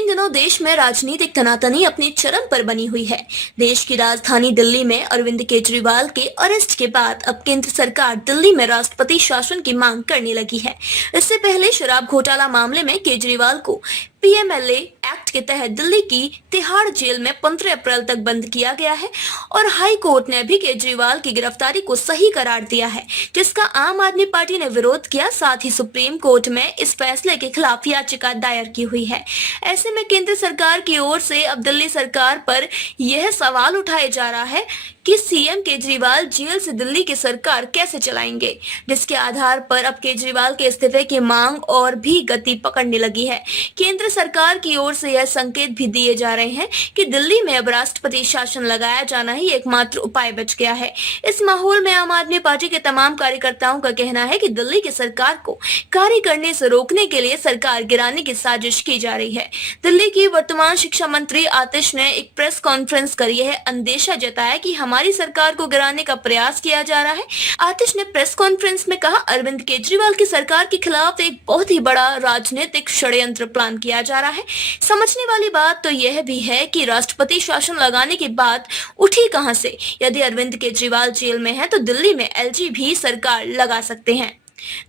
इन दिनों देश में राजनीतिक तनातनी अपनी चरम पर बनी हुई है। देश की राजधानी दिल्ली में अरविंद केजरीवाल के अरेस्ट के बाद अब केंद्र सरकार दिल्ली में राष्ट्रपति शासन की मांग करने लगी है। इससे पहले शराब घोटाला मामले में केजरीवाल को पीएमएलए एक्ट के तहत दिल्ली की तिहाड़ जेल में 15 अप्रैल तक बंद किया गया है और हाई कोर्ट ने भी केजरीवाल की गिरफ्तारी को सही करार दिया है, जिसका आम आदमी पार्टी ने विरोध किया। साथ ही सुप्रीम कोर्ट में इस फैसले के खिलाफ याचिका दायर की हुई है। ऐसे में केंद्र सरकार की ओर से अब दिल्ली सरकार पर यह सवाल उठाया जा रहा है कि सीएम केजरीवाल जेल से दिल्ली की सरकार कैसे चलाएंगे, जिसके आधार पर अब केजरीवाल के इस्तीफे की मांग और भी गति पकड़ने लगी है। केंद्र सरकार की ओर से यह संकेत भी दिए जा रहे हैं कि दिल्ली में अब राष्ट्रपति शासन लगाया जाना ही एकमात्र उपाय बच गया है। इस माहौल में आम आदमी पार्टी के तमाम कार्यकर्ताओं का कहना है कि दिल्ली की सरकार को कार्य करने से रोकने के लिए सरकार गिराने की साजिश की जा रही है। दिल्ली की वर्तमान शिक्षा मंत्री आतिश ने एक प्रेस कॉन्फ्रेंस कर यह अंदेशा जताया कि हमारी सरकार को गिराने का प्रयास किया जा रहा है। आतिश ने प्रेस कॉन्फ्रेंस में कहा, अरविंद केजरीवाल की सरकार के खिलाफ एक बहुत ही बड़ा राजनीतिक षड्यंत्र प्लान किया जा रहा है। समझने वाली बात तो यह भी है कि राष्ट्रपति शासन लगाने की बात उठी कहां से। यदि अरविंद केजरीवाल जेल में है तो दिल्ली में एलजी भी सरकार लगा सकते हैं।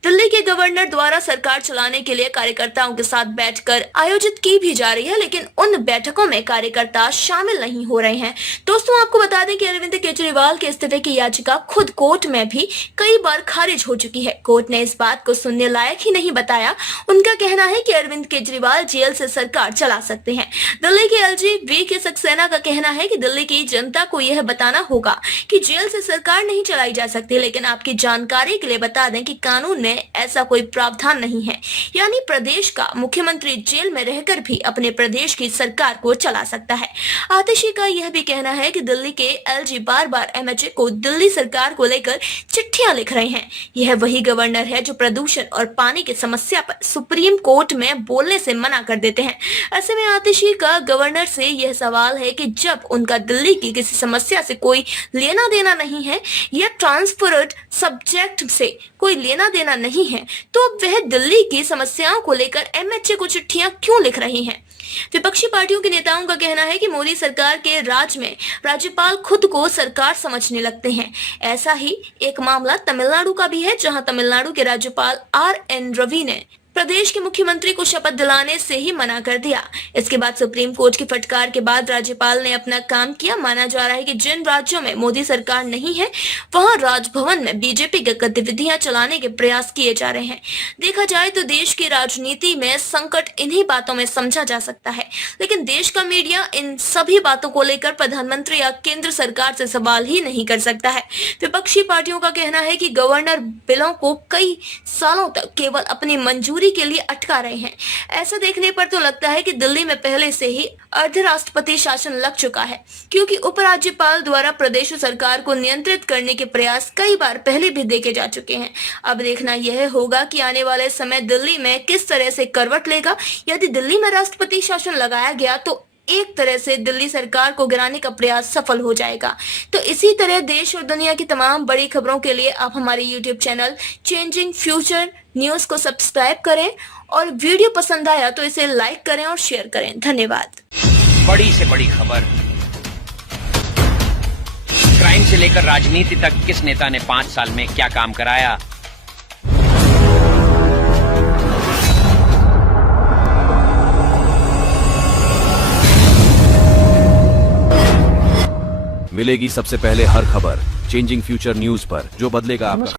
दिल्ली के गवर्नर द्वारा सरकार चलाने के लिए कार्यकर्ताओं के साथ बैठकर आयोजित की भी जा रही है, लेकिन उन बैठकों में कार्यकर्ता शामिल नहीं हो रहे हैं। दोस्तों, आपको बता दें कि अरविंद केजरीवाल के इस्तीफे की याचिका खुद कोर्ट में भी कई बार खारिज हो चुकी है। कोर्ट ने इस बात को सुनने लायक ही नहीं बताया। उनका कहना है कि अरविंद केजरीवाल जेल से सरकार चला सकते हैं। दिल्ली के एलजी वी.के. सक्सेना का कहना है कि दिल्ली की जनता को यह बताना होगा कि जेल से सरकार नहीं चलाई जा सकती, लेकिन आपकी जानकारी के लिए बता दें कि कानून में ऐसा कोई प्रावधान नहीं है, यानी प्रदेश का मुख्यमंत्री जेल में रहकर भी अपने प्रदेश की सरकार को चला सकता है। आतिशी का यह भी कहना है कि दिल्ली के एलजी बार बार एमएचए को दिल्ली सरकार को लेकर चिट्ठियां लिख रहे हैं। यह वही गवर्नर है जो प्रदूषण और पानी की समस्या पर सुप्रीम कोर्ट में बोलने से मना कर देते हैं। ऐसे में आतिशी का गवर्नर से यह सवाल है कि जब उनका दिल्ली की किसी समस्या से कोई लेना देना नहीं है या ट्रांसफर्ड सब्जेक्ट से कोई लेना देना नहीं है, तो वह दिल्ली की समस्याओं को लेकर एमएचए को चिट्ठियां क्यों लिख रही हैं? विपक्षी पार्टियों के नेताओं का कहना है कि मोदी सरकार के राज में राज्यपाल खुद को सरकार समझने लगते हैं। ऐसा ही एक मामला तमिलनाडु का भी है, जहां तमिलनाडु के राज्यपाल आर.एन. रवि ने प्रदेश के मुख्यमंत्री को शपथ दिलाने से ही मना कर दिया। इसके बाद सुप्रीम कोर्ट की फटकार के बाद राज्यपाल ने अपना काम किया। माना जा रहा है कि जिन राज्यों में मोदी सरकार नहीं है, वहां राजभवन में बीजेपी की गतिविधियां चलाने के प्रयास किए जा रहे हैं। देखा जाए तो देश की राजनीति में संकट इन्हीं बातों में समझा जा सकता है, लेकिन देश का मीडिया इन सभी बातों को लेकर प्रधानमंत्री या केंद्र सरकार से सवाल ही नहीं कर सकता है। विपक्षी पार्टियों का कहना है कि गवर्नर बिलों को कई सालों तक केवल अपनी मंजूरी के लिए अटका रहे हैं। ऐसा देखने पर तो लगता है कि दिल्ली में पहले से ही अर्ध राष्ट्रपति शासन लग चुका है, क्योंकि उपराज्यपाल द्वारा प्रदेश सरकार को नियंत्रित करने के प्रयास कई बार पहले भी देखे जा चुके हैं। अब देखना यह होगा कि आने वाले समय दिल्ली में किस तरह से करवट लेगा। यदि दिल्ली में राष्ट्रपति शासन लगाया गया तो एक तरह से दिल्ली सरकार को गिराने का प्रयास सफल हो जाएगा। तो इसी तरह देश और दुनिया की तमाम बड़ी खबरों के लिए आप हमारे YouTube channel changing future news को सब्सक्राइब करें और वीडियो पसंद आया तो इसे लाइक करें और शेयर करें। धन्यवाद। बड़ी से बड़ी खबर, क्राइम से लेकर राजनीति तक किस नेता ने 5 साल में क्या काम कराया। मिलेगी सबसे पहले हर खबर चेंजिंग फ्यूचर न्यूज पर, जो बदलेगा आपका